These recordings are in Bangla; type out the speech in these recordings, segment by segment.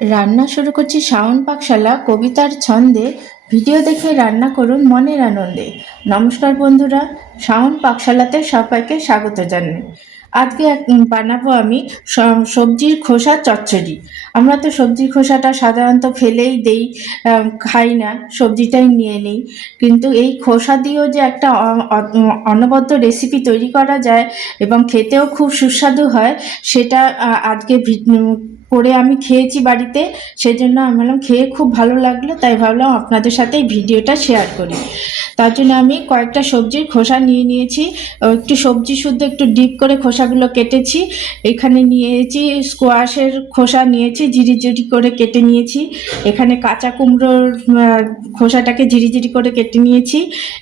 রান্না শুরু করছি শাওন পাকশালা কবিতার ছন্দে। ভিডিও দেখে রান্না করুন মনের আনন্দে। নমস্কার বন্ধুরা, শাওন পাকশালাতে সবাইকে স্বাগত জানাই। আজকে বানাবো আমি সবজির খোসা চচ্চড়ি। আমরা তো সবজির খোসাটা সাধারণত ফেলেই দেই, খাই না, সবজিটাই নিয়ে নিই। কিন্তু এই খোসা দিয়েও যে একটা অনবদ্য রেসিপি তৈরি করা যায় এবং খেতেও খুব সুস্বাদু হয়, সেটা আজকে করে আমি খেয়েছি বাড়িতে। সেজন্য আমি ভাবলাম খেয়ে খুব ভালো লাগলো, তাই ভাবলাম আপনাদের সাথে এই ভিডিওটা শেয়ার করি। তার জন্য আমি কয়েকটা সবজির খোসা নিয়ে নিয়েছি। একটু সবজি শুদ্ধ একটু ডিপ করে খোসাগুলো কেটেছি। এখানে নিয়েছি স্কোয়াশের খোসা, নিয়েছি ঝিরিঝিরি করে কেটে নিয়েছি। এখানে কাঁচা কুমড়োর খোসাটাকে ঝিরিঝিরি করে কেটে নিয়েছি।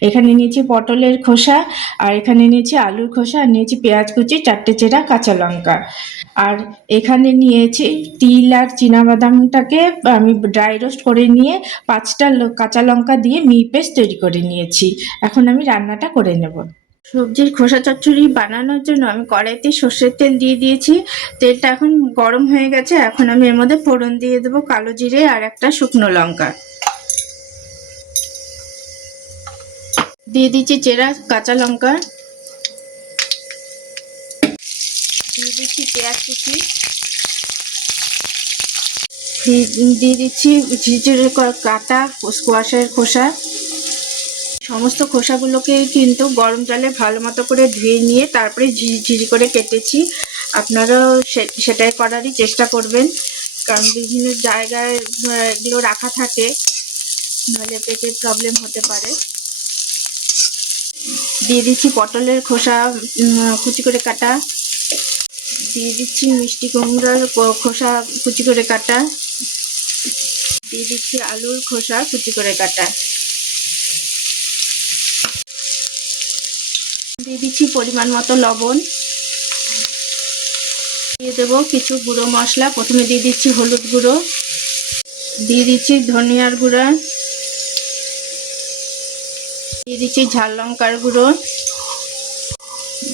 এখানে নিয়েছি পটলের খোসা, আর এখানে নিয়েছি আলুর খোসা, আর নিয়েছি পেঁয়াজ কুচি, 4টে চেরা কাঁচা লঙ্কা। আর এখানে নিয়েছি তিল আর চীনাবাদামটাকে আমি ড্রাই রোস্ট করে নিয়ে 5টা কাঁচা লঙ্কা দিয়ে মিহি পেস্ট তৈরি করে নিয়েছি। এখন আমি রান্নাটা করে নেব। সবজির খোসা চচ্চড়ি বানানোর জন্য আমি কড়াইতে সর্ষের তেল দিয়ে দিয়েছি। তেলটা এখন গরম হয়ে গেছে। এখন আমি এর মধ্যে ফোড়ন দিয়ে দেবো কালো জিরে আর একটা শুকনো লঙ্কা। দিয়ে দিচ্ছি চেরা কাঁচা লঙ্কা, দিয়ে দিচ্ছি পেঁয়াজ কুচি, দিয়ে দিচ্ছি ঝিরঝিরে কাটা স্কোয়াশের খোসা। সমস্ত খোসাগুলোকে কিন্তু গরম জলে ভালো মতো করে ধুয়ে নিয়ে তারপরে ঝিরিঝিরি করে কেটেছি। আপনারাও সেটাই করারই চেষ্টা করবেন, কারণ বিভিন্ন জায়গায় এগুলো রাখা থাকে, নাহলে পেটের প্রবলেম হতে পারে। দিয়ে দিচ্ছি পটলের খোসা কুচি করে কাটা, দিয়ে দিচ্ছি মিষ্টি কুমড়ার খোসা কুচি করে কাটা, দিয়ে দিচ্ছি আলুর খোসা কুচি করে কাটা, দিয়ে দিচ্ছি পরিমাণ মতো লবণ, দিয়ে দেবো কিছু গুঁড়ো মশলা। প্রথমে দিয়ে দিচ্ছি হলুদ গুঁড়ো, দিয়ে দিচ্ছি ধনিয়ার গুঁড়া, দিয়ে দিচ্ছি ঝাল লঙ্কার গুঁড়ো,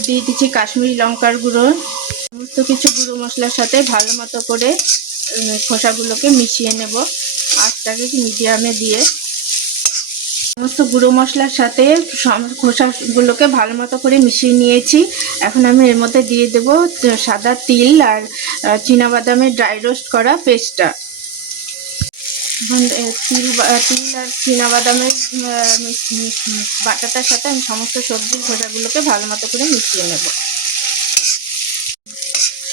দিয়ে দিচ্ছি কাশ্মীরি লঙ্কার গুঁড়ো। সমস্ত কিছু গুঁড়ো মশলার সাথে ভালো মতো করে খোসাগুলোকে মিশিয়ে নেব। আঁচটাকে মিডিয়ামে দিয়ে সমস্ত গুঁড়ো মশলার সাথে খোসাগুলোকে ভালো মতো করে মিশিয়ে নিয়েছি। এখন আমি এর মধ্যে দিয়ে দেব সাদা তিল আর চীনাবাদামের ড্রাই রোস্ট করা পেস্টটা। তিল আর চীনাবাদামের বাটাটার সাথে আমি সমস্ত সবজির খোসাগুলোকে ভালো মতো করে মিশিয়ে নেব।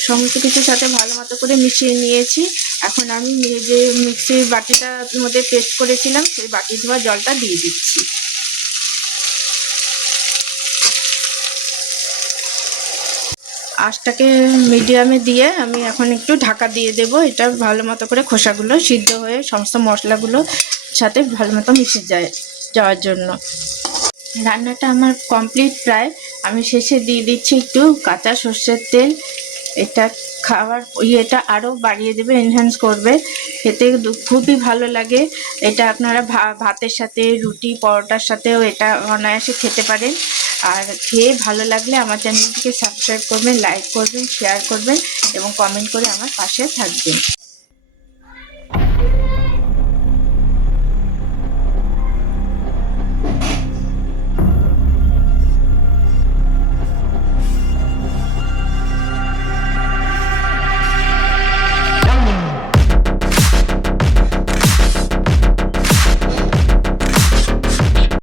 সমস্ত কিছুর সাথে ভালো মতো করে মিশিয়ে নিয়েছি। এখন আমি যে মিক্সির বাটিটার মধ্যে পেস্ট করেছিলাম সেই বাটি ধোয়া জলটা দিয়ে দিচ্ছি। আঁচটাকে মিডিয়ামে দিয়ে আমি এখন একটু ঢাকা দিয়ে দেব। এটা ভালো মতো করে খোসাগুলো সিদ্ধ হয়ে সমস্ত মশলাগুলো সাথে ভালো মতো মিশে যাওয়ার জন্য। রান্নাটা আমার কমপ্লিট প্রায়। আমি শেষে দিয়ে দিচ্ছি একটু কাঁচা সর্ষের তেল। এটা খাওয়ার ইয়েটা আরও বাড়িয়ে দেবে, এনহ্যান্স করবে, খেতে খুবই ভালো লাগে। এটা আপনারা ভাতের সাথে, রুটি পরোটার সাথেও এটা অনায়াসে খেতে পারেন। আর খেয়ে ভালো লাগলে আমার চ্যানেলটিকে সাবস্ক্রাইব করবেন, লাইক করবেন, শেয়ার করবেন এবং কমেন্ট করে আমার পাশে থাকবেন।